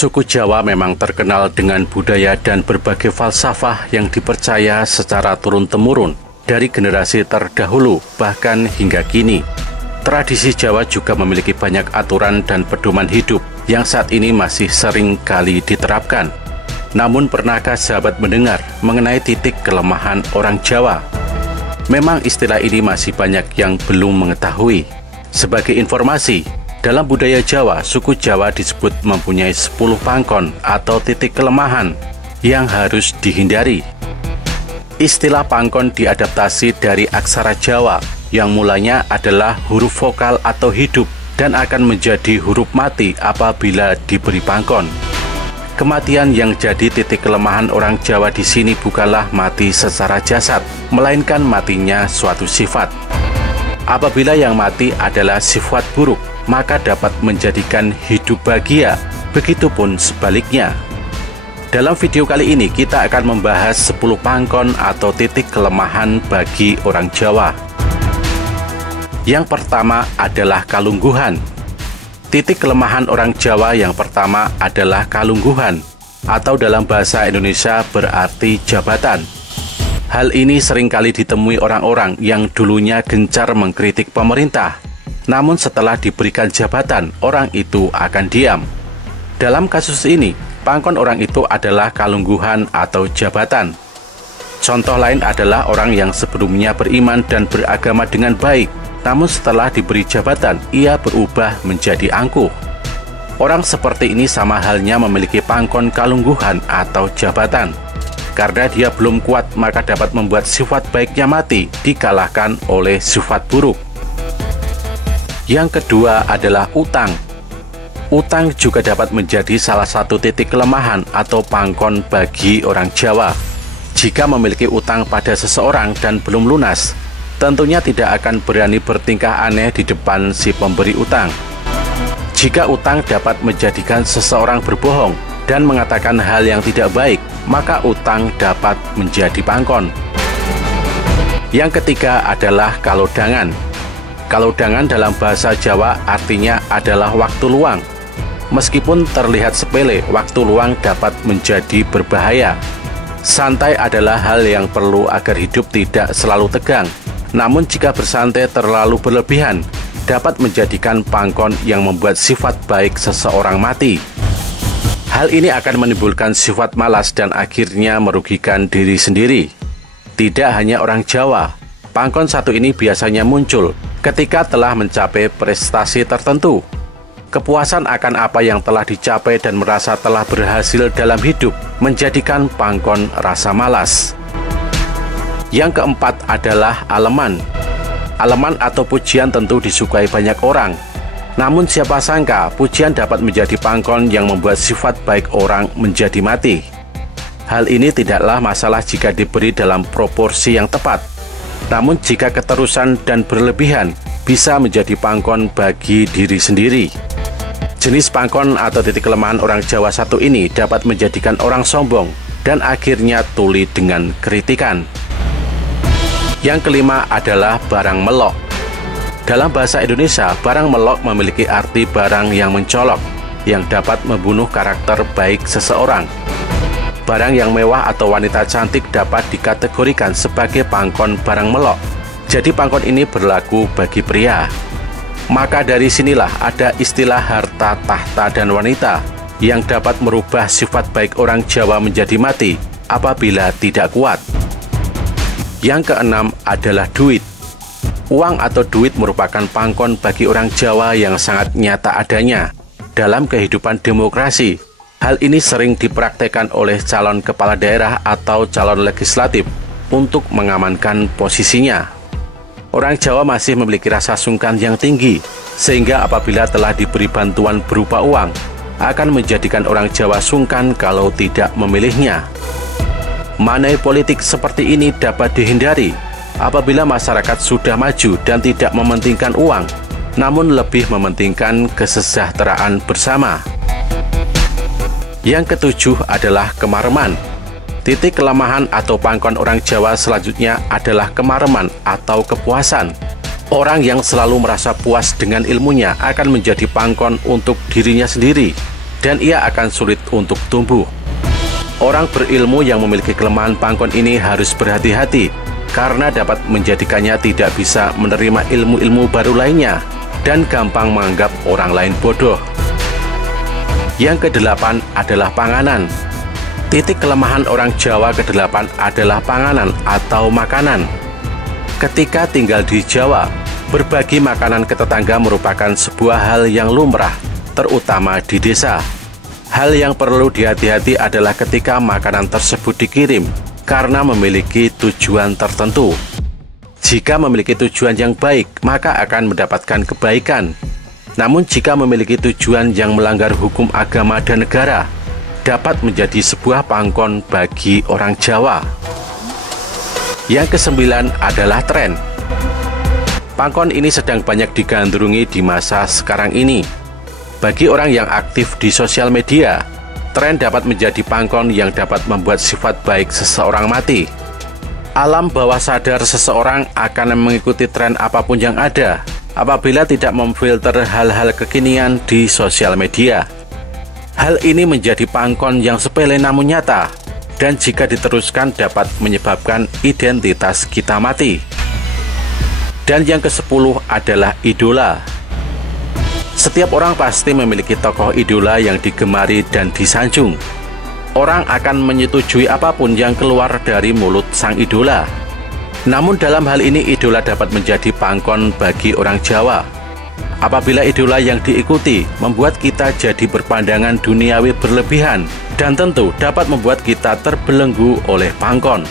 Suku Jawa memang terkenal dengan budaya dan berbagai falsafah yang dipercaya secara turun-temurun dari generasi terdahulu bahkan hingga kini. Tradisi Jawa juga memiliki banyak aturan dan pedoman hidup yang saat ini masih sering kali diterapkan. Namun pernahkah sahabat mendengar mengenai titik kelemahan orang Jawa? Memang istilah ini masih banyak yang belum mengetahui. Sebagai informasi, dalam budaya Jawa, suku Jawa disebut mempunyai 10 pangkon atau titik kelemahan yang harus dihindari. Istilah pangkon diadaptasi dari aksara Jawa yang mulanya adalah huruf vokal atau hidup dan akan menjadi huruf mati apabila diberi pangkon. Kematian yang jadi titik kelemahan orang Jawa di sini bukanlah mati secara jasad, melainkan matinya suatu sifat. Apabila yang mati adalah sifat buruk, maka dapat menjadikan hidup bahagia, begitupun sebaliknya. Dalam video kali ini kita akan membahas 10 pangkon atau titik kelemahan bagi orang Jawa. Yang pertama adalah kalungguhan. Titik kelemahan orang Jawa yang pertama adalah kalungguhan, atau dalam bahasa Indonesia berarti jabatan. Hal ini seringkali ditemui orang-orang yang dulunya gencar mengkritik pemerintah, namun setelah diberikan jabatan, orang itu akan diam. Dalam kasus ini, pangkon orang itu adalah kalungguhan atau jabatan. Contoh lain adalah orang yang sebelumnya beriman dan beragama dengan baik, namun setelah diberi jabatan, ia berubah menjadi angkuh. Orang seperti ini sama halnya memiliki pangkon kalungguhan atau jabatan. Karena dia belum kuat, maka dapat membuat sifat baiknya mati, dikalahkan oleh sifat buruk. Yang kedua adalah utang. Utang juga dapat menjadi salah satu titik kelemahan atau pangkon bagi orang Jawa. Jika memiliki utang pada seseorang dan belum lunas, tentunya tidak akan berani bertingkah aneh di depan si pemberi utang. Jika utang dapat menjadikan seseorang berbohong dan mengatakan hal yang tidak baik, maka utang dapat menjadi pangkon. Yang ketiga adalah kalodangan. Kalodangan dalam bahasa Jawa artinya adalah waktu luang. Meskipun terlihat sepele, waktu luang dapat menjadi berbahaya. Santai adalah hal yang perlu agar hidup tidak selalu tegang. Namun jika bersantai terlalu berlebihan, dapat menjadikan pangkon yang membuat sifat baik seseorang mati. Hal ini akan menimbulkan sifat malas dan akhirnya merugikan diri sendiri. Tidak hanya orang Jawa, pangkon satu ini biasanya muncul ketika telah mencapai prestasi tertentu. Kepuasan akan apa yang telah dicapai dan merasa telah berhasil dalam hidup menjadikan pangkon rasa malas. Yang keempat adalah aleman. Aleman atau pujian tentu disukai banyak orang. Namun siapa sangka pujian dapat menjadi pangkon yang membuat sifat baik orang menjadi mati. Hal ini tidaklah masalah jika diberi dalam proporsi yang tepat. Namun jika keterusan dan berlebihan, bisa menjadi pangkon bagi diri sendiri. Jenis pangkon atau titik kelemahan orang Jawa satu ini dapat menjadikan orang sombong dan akhirnya tuli dengan kritikan. Yang kelima adalah barang melok. Dalam bahasa Indonesia, barang melok memiliki arti barang yang mencolok, yang dapat membunuh karakter baik seseorang. Barang yang mewah atau wanita cantik dapat dikategorikan sebagai pangkon barang melok. Jadi pangkon ini berlaku bagi pria. Maka dari sinilah ada istilah harta, tahta, dan wanita yang dapat merubah sifat baik orang Jawa menjadi mati apabila tidak kuat. Yang keenam adalah duit. Uang atau duit merupakan pangkon bagi orang Jawa yang sangat nyata adanya dalam kehidupan demokrasi. Hal ini sering dipraktekkan oleh calon kepala daerah atau calon legislatif untuk mengamankan posisinya. Orang Jawa masih memiliki rasa sungkan yang tinggi, sehingga apabila telah diberi bantuan berupa uang, akan menjadikan orang Jawa sungkan kalau tidak memilihnya. Money politik seperti ini dapat dihindari apabila masyarakat sudah maju dan tidak mementingkan uang, namun lebih mementingkan kesejahteraan bersama. Yang ketujuh adalah kemareman. Titik kelemahan atau pangkon orang Jawa selanjutnya adalah kemareman atau kepuasan. Orang yang selalu merasa puas dengan ilmunya akan menjadi pangkon untuk dirinya sendiri. dan ia akan sulit untuk tumbuh. Orang berilmu yang memiliki kelemahan pangkon ini harus berhati-hati karena dapat menjadikannya tidak bisa menerima ilmu-ilmu baru lainnya dan gampang menganggap orang lain bodoh. Yang kedelapan adalah panganan. Titik kelemahan orang Jawa kedelapan adalah panganan atau makanan. Ketika tinggal di Jawa, berbagi makanan ke tetangga merupakan sebuah hal yang lumrah, terutama di desa. Hal yang perlu dihati-hati adalah ketika makanan tersebut dikirim karena memiliki tujuan tertentu. Jika memiliki tujuan yang baik, maka akan mendapatkan kebaikan. Namun jika memiliki tujuan yang melanggar hukum agama dan negara, dapat menjadi sebuah pangkon bagi orang Jawa. Yang kesembilan adalah tren. Pangkon ini sedang banyak digandrungi di masa sekarang ini. Bagi orang yang aktif di sosial media, tren dapat menjadi pangkon yang dapat membuat sifat baik seseorang mati. Alam bawah sadar seseorang akan mengikuti tren apapun yang ada apabila tidak memfilter hal-hal kekinian di sosial media. Hal ini menjadi pangkon yang sepele namun nyata, dan jika diteruskan dapat menyebabkan identitas kita mati. Dan yang ke-10 adalah idola. Setiap orang pasti memiliki tokoh idola yang digemari dan disanjung. Orang akan menyetujui apapun yang keluar dari mulut sang idola. Namun dalam hal ini idola dapat menjadi pangkon bagi orang Jawa. Apabila idola yang diikuti membuat kita jadi berpandangan duniawi berlebihan dan tentu dapat membuat kita terbelenggu oleh pangkon.